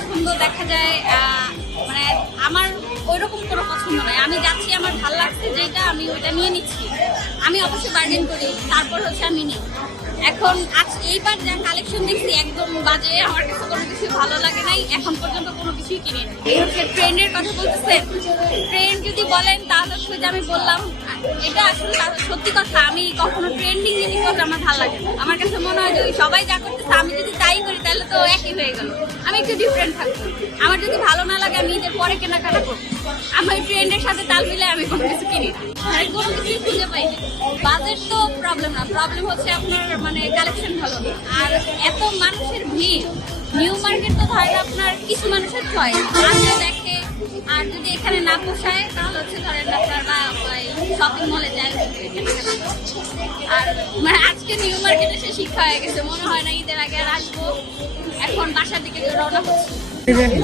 পছন্দ দেখা যায় মানে আমার ওইরকম কোনো পছন্দ নয়। আমি যাচ্ছি, আমার ভালো লাগছে যেটা আমি ওইটা নিয়ে নিচ্ছি। আমি অবশ্যই বার্গেন করি, তারপর হচ্ছে আমি নিই। এখন এইবার যা কালেকশন দেখছি একদম বাজে, আমার কাছে কোনো কিছু ভালো লাগে নাই, এখন পর্যন্ত কোনো কিছুই কিনি না। এই হচ্ছে ট্রেন্ডের কথা বলতেছেন, ট্রেন্ড যদি বলেন তাহলে হচ্ছে যে আমি বললাম এটা আসলে সত্যি কথা, আমি কখনো ট্রেন্ডিং জিনিস করতে আমার ভালো লাগে না। আমার কাছে মনে হয় যে সবাই যা করতেছে আমি যদি তাই করি তাহলে তো একই হয়ে গেল। আমি একটু ডিফারেন্ট থাকবো, আমার যদি ভালো না লাগে আমি ঈদের পরে কেনাকাটা করবো। আমার ট্রেন্ডের সাথে তাল মিলে আমি কোনো কিছু কিনি না, আর কোনো কিছুই খুঁজে পাই না। বাজেট তো প্রবলেম না, প্রবলেম হচ্ছে আপনার মানে কালেকশন ভালো না। আর এত মানুষের ভিড়, নিউ মার্কেট তো ধরেন আপনার কিছু মানুষের চয়েস আসে দেখে, আর যদি এখানে না পোষায় তাহলে হচ্ছে ধরেন আপনার বা শপিং মলে যায়। আর মানে আজকে নিউ মার্কেটে সে শিক্ষা হয়ে গেছে, মনে হয় না ঈদের আগে আর আসবো। এখন বাসার দিকে রওনা হচ্ছে। একবার